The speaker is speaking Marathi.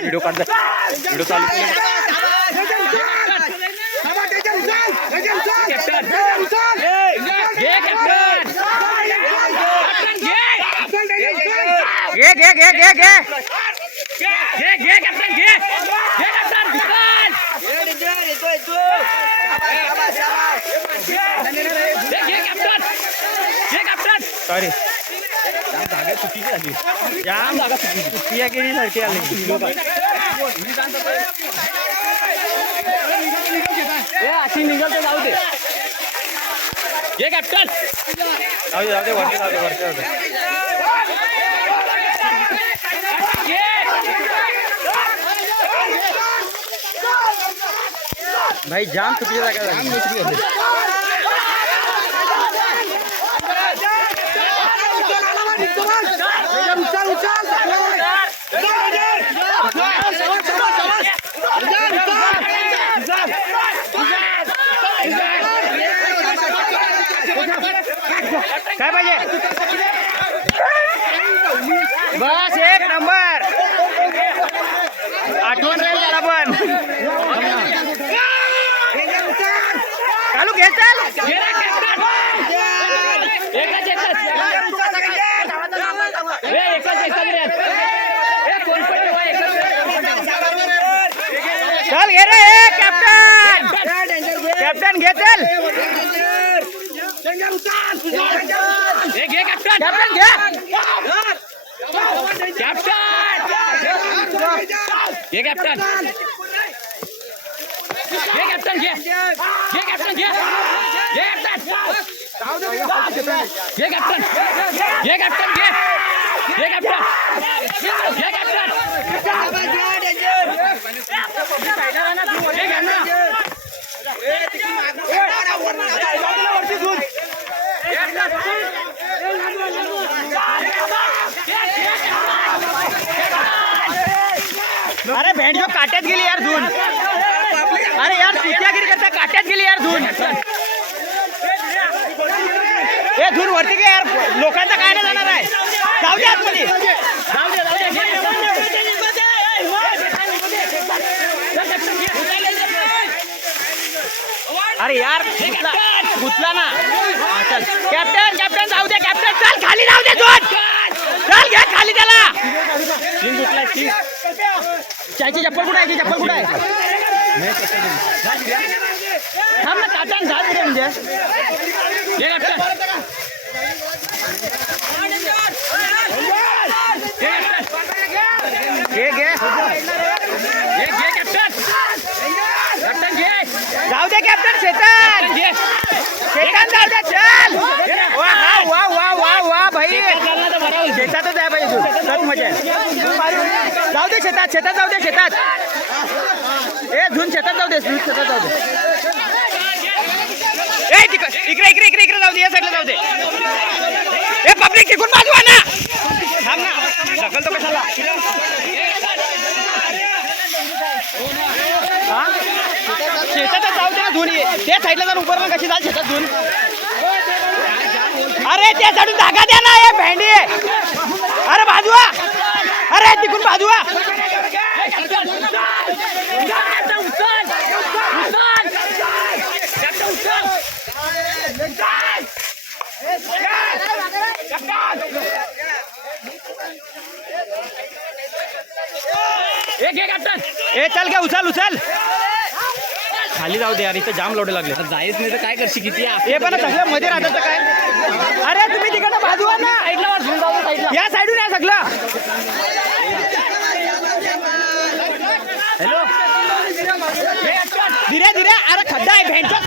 व्हिडिओ काढ, व्हिडिओ चालू घे घे घे घे घे घे कॅप्टन घे कॅप्टन सॉरी जागा चुकीची झाली, जाम जागा चुकीची पियागिरी सारखी आली. अशी निघल तर जाऊ दे. घे कॅप्टन, जाऊ दे जाऊ दे वरती जाऊ दे वरती जाऊ दे. भाई जाम चुकीची जागा झाली. काय पाहिजे बस एक नंबर आठवण राहील त्याला पण. चालू घे चल चल घे रे कॅप्टन, कॅप्टन घे चल घे कॅप्टन, कॅप्टन घे कॅप्टन, घे कॅप्टन, घे कॅप्टन, घे घे कॅप्टन, घे घे कॅप्टन, घे कॅप्टन, घे कॅप्टन, घे घे कॅप्टन, घे कॅप्टन, अरे भेंडियो काट्यात गेली यार धून. अरे यार पित्यागिरी करता काट्यात गेली यार धून. हे धून वरती घे यार, लोकांचा काय नाही जाणार आहे. जाऊ दे आतमध्ये, जाऊ दे जाऊ दे. अरे यार गुतला ना. चल कॅप्टन, कॅप्टन जाऊ दे कॅप्टन, चल खाली जाऊ दे धून, चल घ्या खाली त्याला. तीन गुतला तीन. चायची चप्पल कुठे आहे, चप्पल कुठे आहे. थांब ना काटन झाड रे म्हणजे. घे कॅप्टन, घे घे घे घे कॅप्टन, कॅप्टन घे. जाऊ दे कॅप्टन शेतन, शेतन जाऊ दे चल. वा वा वा वा वा भाई शेतातच आहे पाहिजे तू, सत मजा आहे. जाऊ दे शेतात, शेतात जाऊ दे शेतात. ए धुन शेतात जाऊ दे, शेतात जाऊ दे. ए इकडे इकडे इकडे इकडे जाऊ दे, या साईडला जाऊ दे. ए पब्लिक तिकून बाजू ना, थांब ना ढकल तो कशाला. शेतातच जाऊ दे ना धुन, त्या साईडला जाऊन उभं मग कशी जाल शेतात धुन. अरे त्या साईडून जागा द्या ना हे भेंडी. अरे बाजूआ, अरे तिकून बाजूआ. ए चल घ्या, उचल उचल खाली जाऊ दे यार, इथं जाम लोडे लागले. जायच नाही तर काय करशी किती हे पण सगळं मध्ये राहतात काय. अरे तुम्ही तिकडनं